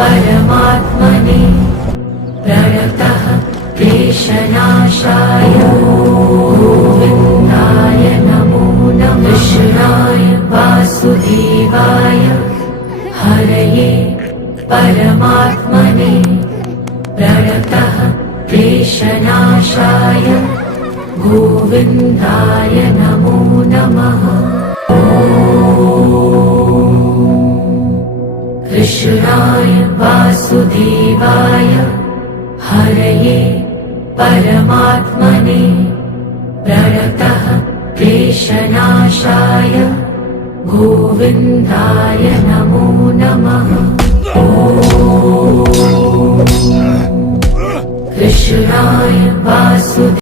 परमात्मने प्रणतः क्लेशनाशाय गोविन्दाय नमो नमः। कृष्णाय वासुदेवाय हरये परमात्मने प्रणतः क्लेशनाशाय गोविन्दाय नमो नमः। कृष्णाय वासुदेवाय हरये परमात्मने प्रणतः क्लेशनाशाय गोविन्दाय नमो नमः। कृष्णाय वासुदेवाय